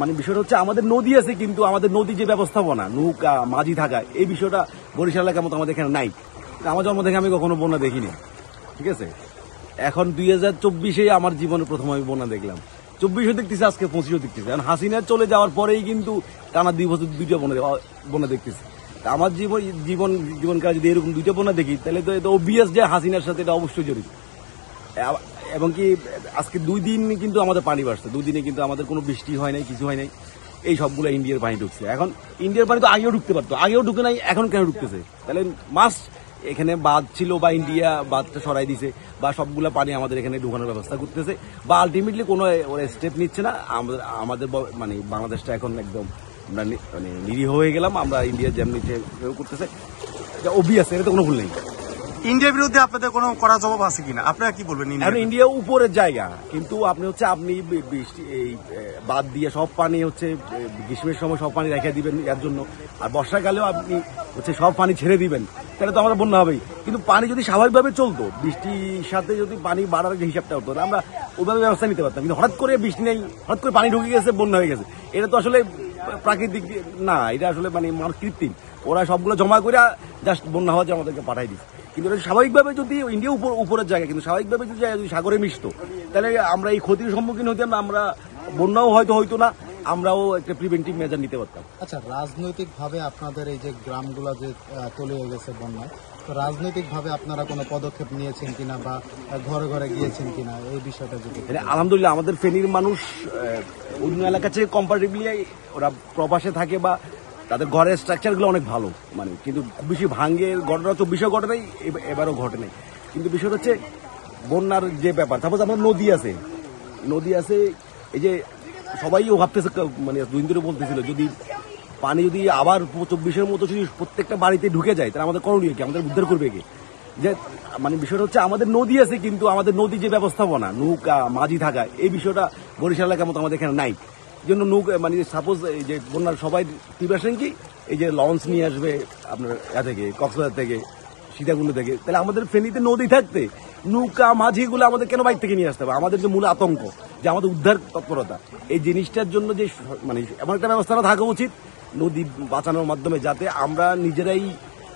মানে বিষয়টা হচ্ছে আমাদের নদী আছে, কিন্তু আমাদের নদী যে ব্যবস্থাপনা নৌকা মাঝি থাকা এই বিষয়টা বরিশাল এলাকার মতো আমাদের এখানে নাই। আমার জন্ম থেকে আমি কখনো বন্যা দেখিনি, ঠিক আছে। এখন 2024-এ আমার জীবনে প্রথম আমি বন্যা দেখলাম, 24-ও দেখতেছি, আজকে 25-ও দেখতেছি। এখন হাসিনা চলে যাওয়ার পরেই কিন্তু টানা 2 বছর 2টা বন্যা দেখতেছি। আমার জীবনকালে যদি এরকম 2টা বন্যা দেখি, তাহলে তো এটা অবভিয়াস যে হাসিনার সাথে এটা অবশ্যই জড়িত। এবং কি আজকে 2 দিন কিন্তু আমাদের পানি বাড়ছে, 2 দিনে কিন্তু আমাদের কোনো বৃষ্টি হয় নাই, কিছু হয় নাই। এই সবগুলো ইন্ডিয়ার পানি ঢুকছে। এখন ইন্ডিয়ার পানি তো আগেও ঢুকতে পারতো, আগেও ঢুকে নাই, এখন কেন ঢুকতেছে? তাহলে মাস্ট এখানে বাঁধ ছিল বা ইন্ডিয়া বাঁধটা সরাই দিছে বা সবগুলো পানি আমাদের এখানে ঢুকানোর ব্যবস্থা করতেছে, বা আলটিমেটলি কোনো ওরা স্টেপ নিচ্ছে না। আমাদের মানে বাংলাদেশটা এখন একদম আমরা মানে নিরীহ হয়ে গেলাম, আমরা ইন্ডিয়া যেমনি করতেছে, এটা অবভিয়াস, এটা তো কোনো ভুল নেই। ইন্ডিয়ার বিরুদ্ধে আপনাদের কোনো কড়া জবাব আছে কিনা, আপনারা কি বলবেন? এখন ইন্ডিয়া উপরের জায়গা, কিন্তু আপনি বৃষ্টি এই বাদ দিয়ে সব পানি হচ্ছে গ্রীষ্মের সময় সব পানি রেখে দিবেন এর জন্য, আর বর্ষাকালেও আপনি হচ্ছে সব পানি ছেড়ে দিবেন, তাহলে তো আমাদের বন্যা হবেই। কিন্তু পানি যদি স্বাভাবিকভাবে চলতো, বৃষ্টির সাথে যদি পানি বাড়ার যে হিসাবটা হতো, আমরা ওইভাবে ব্যবস্থা নিতে পারতাম। কিন্তু হঠাৎ করে বৃষ্টি নেই, হঠাৎ করে পানি ঢুকে গেছে, বন্যা হয়ে গেছে। এটা তো আসলে প্রাকৃতিক না, এটা আসলে মানে কৃত্রিম। ওরা সবগুলো জমা করে জাস্ট বন্যা হওয়া যে আমাদেরকে পাঠাই দিচ্ছে। কিন্তু স্বাভাবিকভাবে যদি ইন্ডিয়া উপরের জায়গা, কিন্তু স্বাভাবিকভাবে যদি সাগরে মিশতো, তাহলে আমরা এই ক্ষতির সম্মুখীন হইতাম না, আমরা বন্যাও হয়তো না, আমরাও একটা প্রিভেন্টিভ মেজার নিতে পারতাম। আচ্ছা, রাজনৈতিক ভাবে আপনাদের এই যে গ্রামগুলো যে তলিয়ে গেছে বন্যায়, তো রাজনৈতিক ভাবে আপনারা কোনো পদক্ষেপ নিয়েছেন কিনা বা ঘরে ঘরে গিয়েছেন কিনা, এই বিষয়টা যদি? আলহামদুলিল্লাহ আমাদের ফেনীর মানুষ অন্য এলাকার চেয়ে কম্পারেটিভলি ওরা প্রবাসে থাকে বা তাদের ঘরের স্ট্রাকচারগুলো অনেক ভালো, মানে কিন্তু খুব বেশি ভাঙ্গের ঘটনা 24-এও ঘটে নাই, এবারও ঘটে নাই। কিন্তু বিষয় হচ্ছে বন্যার যে ব্যাপার, তারপর আমাদের নদী আছে, এই যে সবাই ভাবতেছে, মানে 2 দিন ধরে বলতেছিল, যদি পানি যদি আবার 24-এর মতো যদি প্রত্যেকটা বাড়িতে ঢুকে যায়, তাহলে আমাদের করণীয় কি, আমাদের উদ্ধার করবে কি? যে মানে বিষয়টা হচ্ছে আমাদের নদী আছে, কিন্তু আমাদের নদী যে ব্যবস্থাপনা নৌকা মাঝি থাকা এই বিষয়টা বরিশাল এলাকার মতো আমাদের এখানে নাই। জন্য নৌকা মানে সাপোজ এই যে বন্যার সবাই প্রিপারেশন কি, এই যে লঞ্চ নিয়ে আসবে আপনার থেকে কক্সবাজার থেকে, সীতাকুণ্ড থেকে, তাহলে আমাদের ফেনীতে নদী থাকতে নৌকা মাঝিগুলো আমাদের কেন বাইরে থেকে নিয়ে আসতে হবে? আমাদের যে মূল আতঙ্ক যে আমাদের উদ্ধার তৎপরতা, এই জিনিসটার জন্য যে মানে এমন একটা ব্যবস্থা থাকা উচিত নদী বাঁচানোর মাধ্যমে, যাতে আমরা নিজেরাই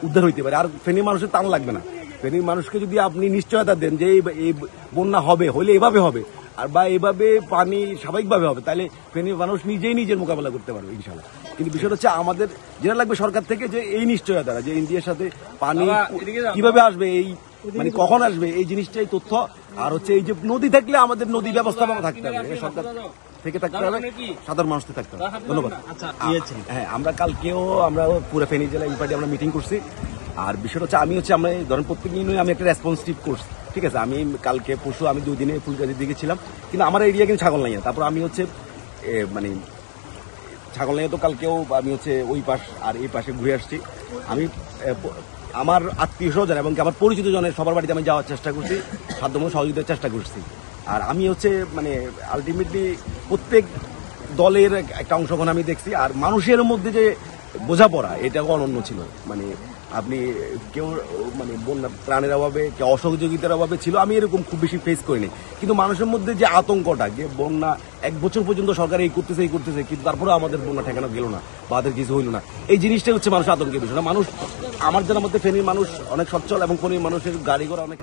উদ্ধার হইতে পারি। আর ফেনী মানুষের টান লাগবে না। ফেনীর মানুষকে যদি আপনি নিশ্চয়তা দেন যে এই বন্যা হলে এভাবে হবে, আর বা এভাবে পানি স্বাভাবিকভাবে হবে, তাহলে ফেনীর মানুষ নিজের মোকাবেলা করতে পারবে ইনশাল্লাহ। কিন্তু বিষয়টা হচ্ছে আমাদের যেটা লাগবে সরকার থেকে, যে এই নিশ্চয়তা যে ইন্ডিয়ার সাথে পানি কিভাবে আসবে, এই মানে কখন আসবে, এই জিনিসটাই তথ্য। আর হচ্ছে এই যে নদী থাকলে আমাদের নদী ব্যবস্থাপনা থাকতে হবে, সরকার থেকে থাকতে হবে, সাধারণ মানুষ থাকতে হবে। ধন্যবাদ। হ্যাঁ, আমরা কালকেও আমরা পুরো ফেনী জেলা ইনপার্টি আমরা মিটিং করছি। আর বিষয়টা হচ্ছে আমরা ধরেন প্রত্যেক দিনই আমি একটা রেসপন্সিভ কোর্স, ঠিক আছে। আমি কালকে পরশু আমি 2 দিনে ফুলগাছির দিকে ছিলাম, কিন্তু আমার এরিয়া কিন্তু ছাগলনাইয়া। তারপর আমি হচ্ছে মানে ছাগলনাইয়া তো কালকেও আমি হচ্ছে ওই পাশ আর এই পাশে ঘুরে আসছি। আমি আমার আত্মীয় স্বজন এবং আমার পরিচিত জনের সবার বাড়িতে আমি যাওয়ার চেষ্টা করছি, সাধ্যমতো সহযোগিতার চেষ্টা করছি। আর আমি হচ্ছে মানে আলটিমেটলি প্রত্যেক দলের একটা অংশগ্রহণ আমি দেখছি। আর মানুষের মধ্যে যে বোঝাপড়া, এটা অনন্য ছিল। মানে আপনি কেউ মানে বন্যা ত্রাণের অভাবে, কেউ অসহযোগিতার অভাবে ছিল, আমি এরকম খুব বেশি ফেস করিনি। কিন্তু মানুষের মধ্যে যে আতঙ্কটা, যে বন্যা 1 বছর পর্যন্ত সরকার এই করতেছে, কিন্তু তারপরে আমাদের বন্যা ঠেকানো গেল না বা তাদের কিছু হইল না, এই জিনিসটাই হচ্ছে মানুষ আতঙ্কের বিষয়। মানুষ আমার জানার মধ্যে ফেনীর মানুষ অনেক সচ্ছল এবং ফেনীর মানুষের গাড়ি ঘোড়া অনেক